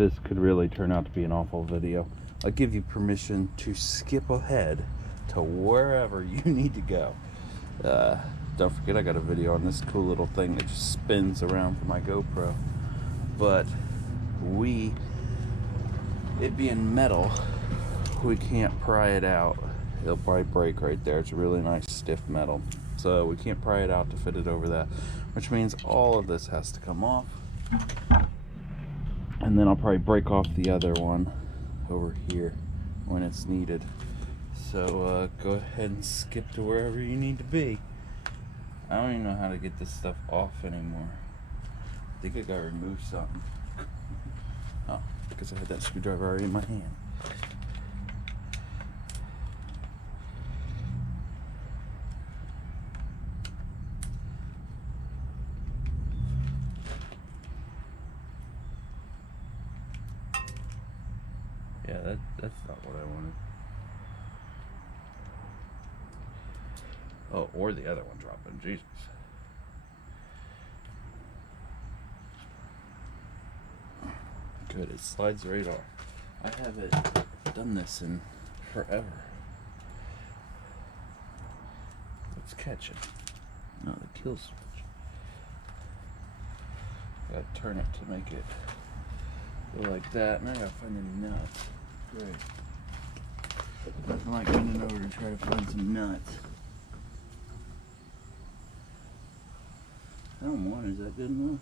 this could really turn out to be an awful video. I'll give you permission to skip ahead to wherever you need to go. Don't forget, I got a video on this cool little thing that just spins around for my GoPro. But it being metal, we can't pry it out. It'll probably break right there. It's a really nice stiff metal. So we can't pry it out to fit it over that, which means all of this has to come off. And then I'll probably break off the other one over here when it's needed. So go ahead and skip to wherever you need to be. I don't even know how to get this stuff off anymore. I think I gotta remove something. Oh, because I had that screwdriver already in my hand. Yeah, that's not what I wanted. Oh, or the other one dropping. Jesus. Good, it slides right off. I haven't done this in forever. Let's catch it. No, the kill switch. Gotta turn it to make it go like that, and I gotta find any nuts. Great. Nothing like bending over to try to find some nuts. I don't want, is that good enough?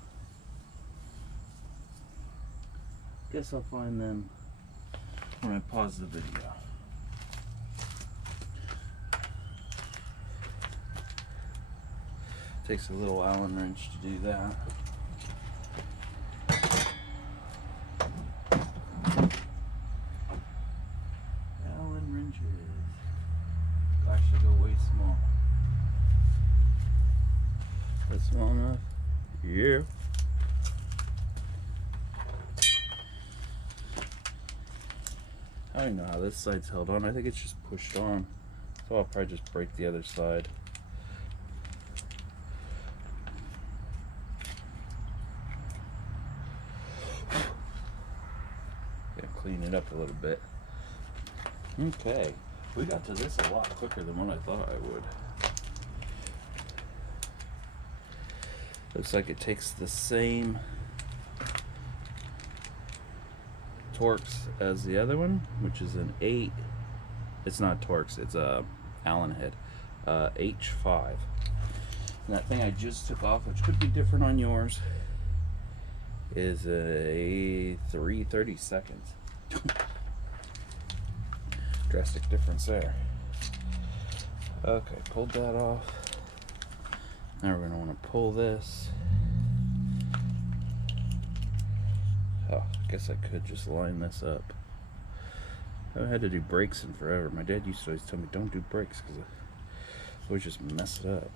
Guess I'll find them when I pause the video. Takes a little Allen wrench to do that. Allen wrenches. Gosh, they go way small. That's small enough? Yeah. I don't know how this side's held on. I think it's just pushed on. So I'll probably just break the other side. Gonna clean it up a little bit. Okay. We got to this a lot quicker than what I thought I would. Looks like it takes the same Torx as the other one, which is an 8. It's not Torx, it's a Allen head, H5. And that thing I just took off, which could be different on yours, is a 3/32. Drastic difference there. Okay, pulled that off. Now we're going to want to pull this. Oh, I guess I could just line this up. I haven't had to do brakes in forever. My dad used to always tell me don't do brakes because I always just mess it up.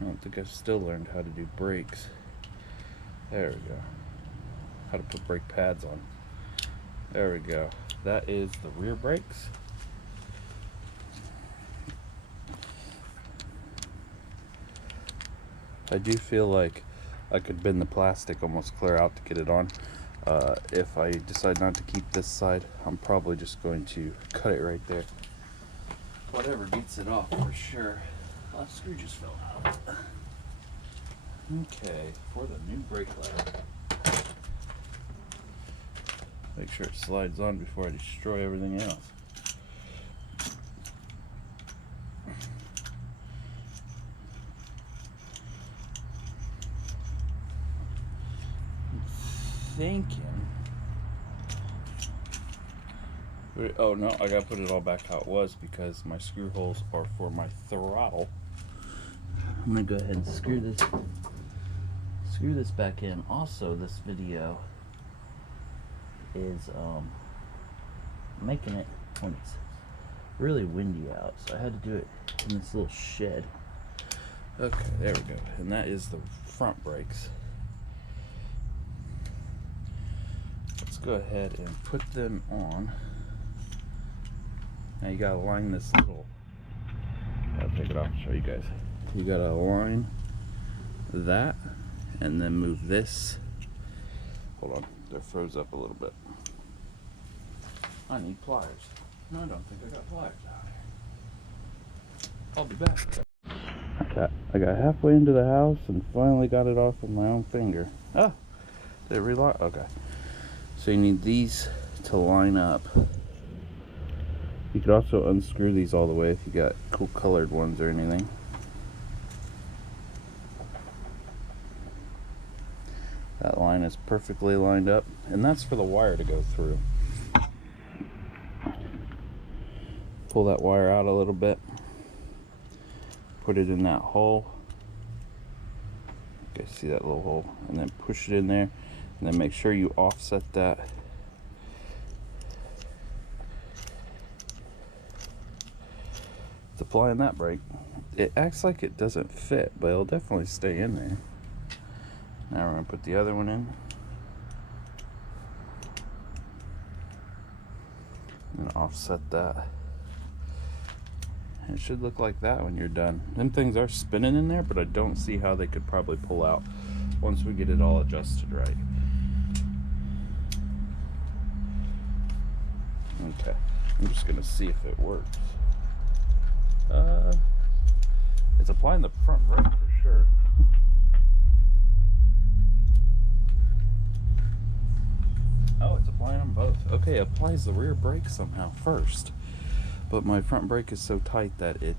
I don't think I've still learned how to do brakes. There we go. How to put brake pads on. There we go. That is the rear brakes. I do feel like I could bend the plastic almost clear out to get it on. If I decide not to keep this side, I'm probably just going to cut it right there. Whatever gets it off for sure. Oh, screw just fell out. Okay, for the new brake lever. Make sure it slides on before I destroy everything else. Thinking. Oh no, I gotta put it all back how it was because my screw holes are for my throttle. I'm gonna go ahead and screw this back in. Also, this video is making it when it's really windy out, so I had to do it in this little shed. Okay, there we go. And that is the front brakes. Let's go ahead and put them on. Now you gotta line this little, I'll take it off and show you guys. You gotta align that and then move this. Hold on. They're froze up a little bit. I need pliers. No, I don't think I got pliers out here. I'll be back. I got halfway into the house and finally got it off with my own finger. Oh, did it relock? Okay. So you need these to line up. You could also unscrew these all the way if you got cool colored ones or anything. That line is perfectly lined up, and that's for the wire to go through. Pull that wire out a little bit, put it in that hole. You guys see that little hole? And then push it in there, and then make sure you offset that. It's applying that brake. It acts like it doesn't fit, but it'll definitely stay in there. Now we're going to put the other one in. And offset that. It should look like that when you're done. Them things are spinning in there, but I don't see how they could probably pull out once we get it all adjusted right. Okay, I'm just going to see if it works. It's applying the front brake for sure. Oh, it's applying them both. Okay, it applies the rear brake somehow first. But my front brake is so tight that it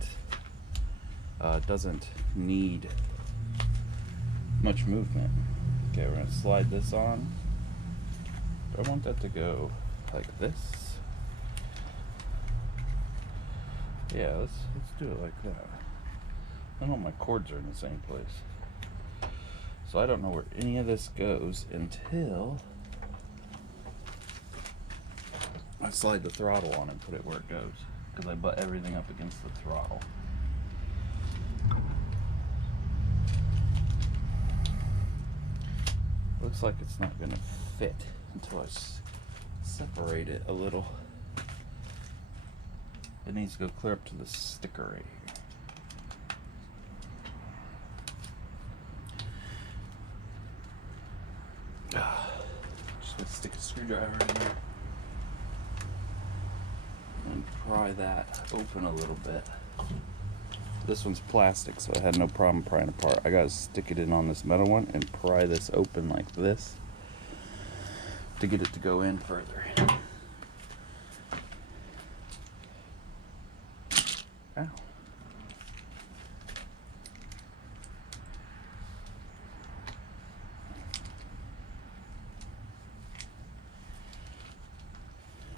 doesn't need much movement. Okay, we're going to slide this on. Do I want that to go like this? Yeah, let's do it like that. I know my cords are in the same place. So I don't know where any of this goes until I slide the throttle on and put it where it goes, because I butt everything up against the throttle. Looks like it's not going to fit until I separate it a little. It needs to go clear up to the sticker right here. Just going to stick a screwdriver in there and pry that open a little bit. This one's plastic, so I had no problem prying apart. I gotta stick it in on this metal one and pry this open like this to get it to go in further. Ow.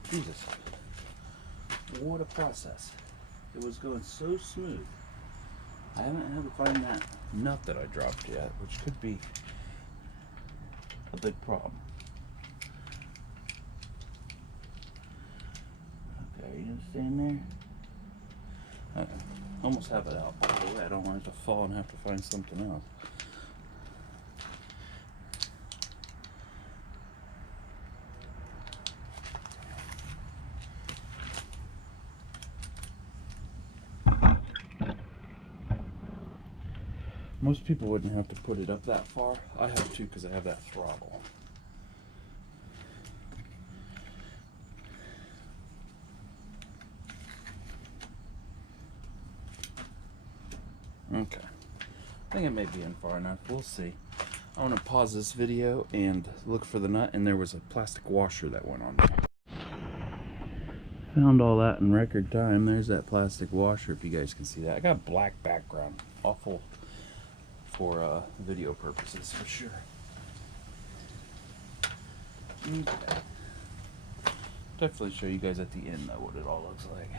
Jesus. What a process. It was going so smooth. I haven't had to find that nut that I dropped yet, which could be a big problem. Okay, you gonna stay in there? I almost have it out all the way. I don't want it to fall and have to find something else. Most people wouldn't have to put it up that far. I have to because I have that throttle. Okay. I think it may be in far enough. We'll see. I want to pause this video and look for the nut, and there was a plastic washer that went on there. Found all that in record time. There's that plastic washer, if you guys can see that. I got a black background. Awful for video purposes, for sure. Okay. Definitely show you guys at the end, though, what it all looks like.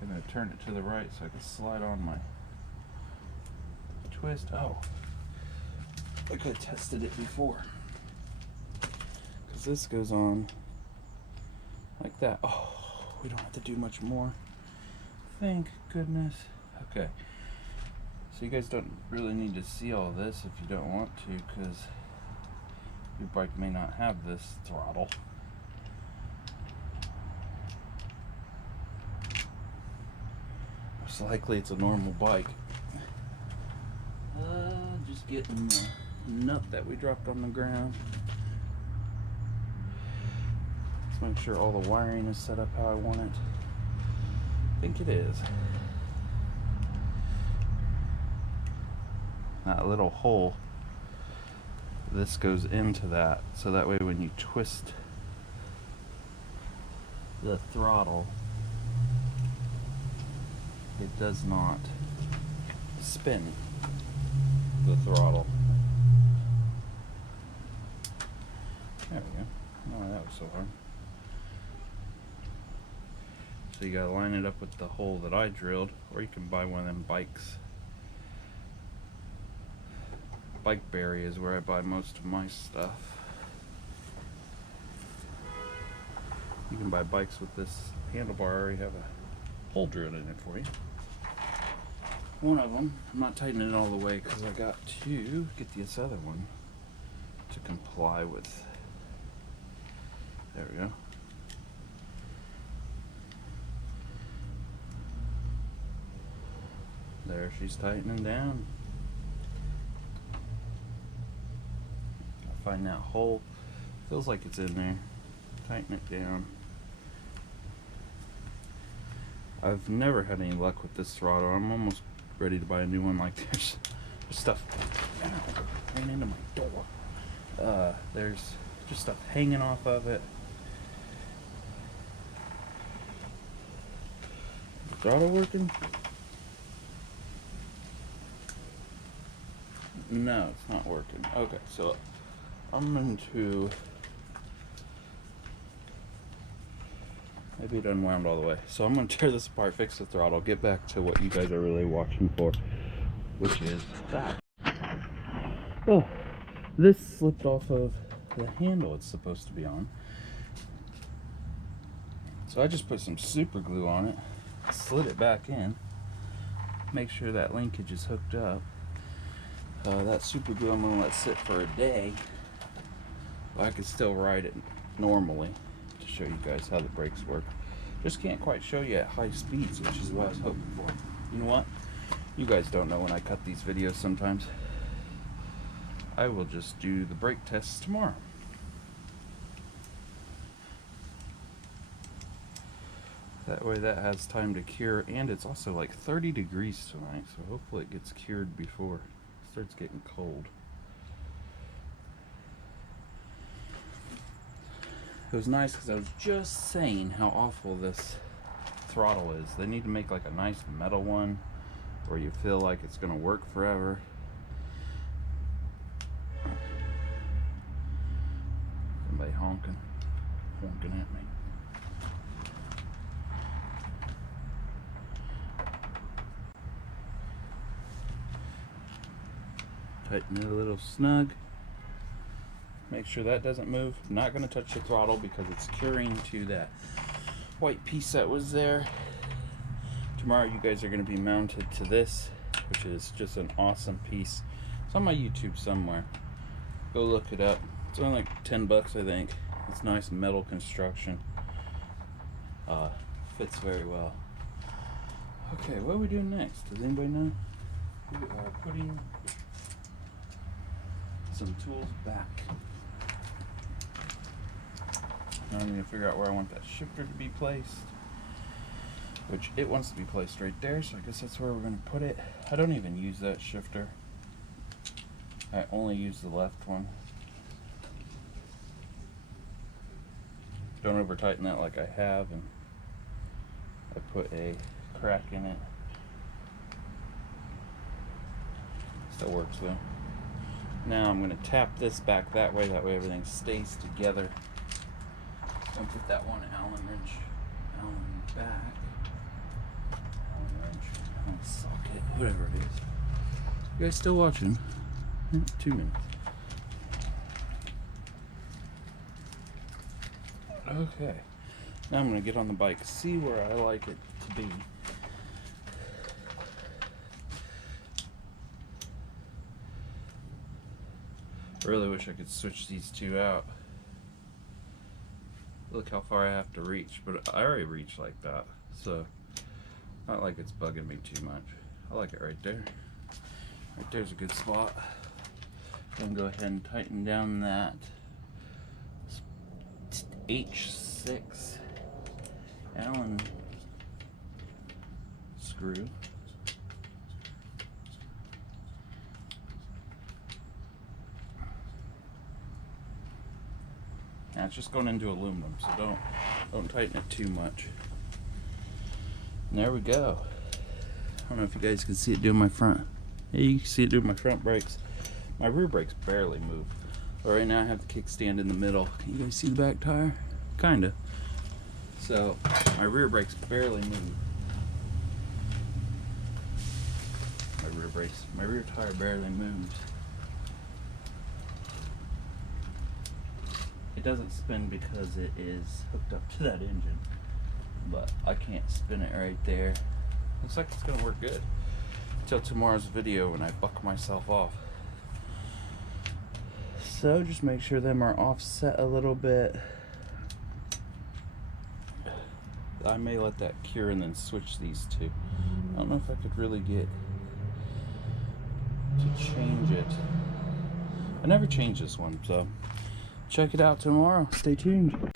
I'm going to turn it to the right so I can slide on my twist. Oh, I could have tested it before, because this goes on like that. Oh, we don't have to do much more. Thank goodness. Okay. So you guys don't really need to see all this if you don't want to, because your bike may not have this throttle. Most likely it's a normal bike. Just getting the nut that we dropped on the ground. make sure all the wiring is set up how I want it. I think it is. That little hole, this goes into that, so that way when you twist the throttle, it does not spin the throttle. There we go. Oh, that was so hard. So you gotta line it up with the hole that I drilled, or you can buy one of them bikes. Bike Berry is where I buy most of my stuff. You can buy bikes with this handlebar. I already have a hole drilled in it for you. One of them, I'm not tightening it all the way because I got to get this other one to comply with. There we go. There, she's tightening down. Find that hole. Feels like it's in there. Tighten it down. I've never had any luck with this throttle. I'm almost ready to buy a new one. Like there's stuff. Ow, ran into my door. There's just stuff hanging off of it. Is the throttle working? No, it's not working. Okay, so I'm going to, maybe it unwound all the way. So I'm going to tear this apart, fix the throttle, get back to what you guys are really watching for, which is that. Oh, this slipped off of the handle it's supposed to be on. So I just put some super glue on it, slid it back in, make sure that linkage is hooked up. That super glue I'm going to let sit for a day. I could still ride it normally to show you guys how the brakes work. Just can't quite show you at high speeds, which is what I was hoping for. You know what? You guys don't know when I cut these videos sometimes. I will just do the brake tests tomorrow. That way that has time to cure, and it's also like 30 degrees tonight, so hopefully it gets cured before it starts getting cold. It was nice because I was just saying how awful this throttle is. They need to make like a nice metal one where you feel like it's going to work forever. Somebody honking at me. Tighten it a little snug. Make sure that doesn't move. I'm not going to touch the throttle because it's curing to that white piece that was there. Tomorrow you guys are going to be mounted to this, which is just an awesome piece. It's on my YouTube somewhere. Go look it up. It's only like 10 bucks, I think. It's nice metal construction. Fits very well. Okay, what are we doing next? Does anybody know? We are putting some tools back. Now I'm going to figure out where I want that shifter to be placed, which it wants to be placed right there, so I guess that's where we're going to put it. I don't even use that shifter. I only use the left one. Don't over tighten that like I have, and I put a crack in it. Still works though. Now I'm going to tap this back that way everything stays together. I'll put that one Allen wrench, Allen socket, whatever it is. You guys still watching? 2 minutes. Okay, now I'm going to get on the bike, see where I like it to be. I really wish I could switch these two out. Look how far I have to reach, but I already reach like that, so not like it's bugging me too much. I like it right there. Right there's a good spot. I'm gonna go ahead and tighten down that H 6 Allen screw. Now it's just going into aluminum, so don't tighten it too much. And there we go. I don't know if you guys can see it doing my front. Yeah, you can see it doing my front brakes. My rear brakes barely move. But right now I have the kickstand in the middle. Can you guys see the back tire? Kinda. So my rear brakes barely move. My rear tire barely moves. It doesn't spin because it is hooked up to that engine, but I can't spin it right there. Looks like it's gonna work good until tomorrow's video when I buck myself off. So just make sure them are offset a little bit. I may let that cure and then switch these two. I don't know if I could really get to change it. I never changed this one, so check it out tomorrow. Stay tuned.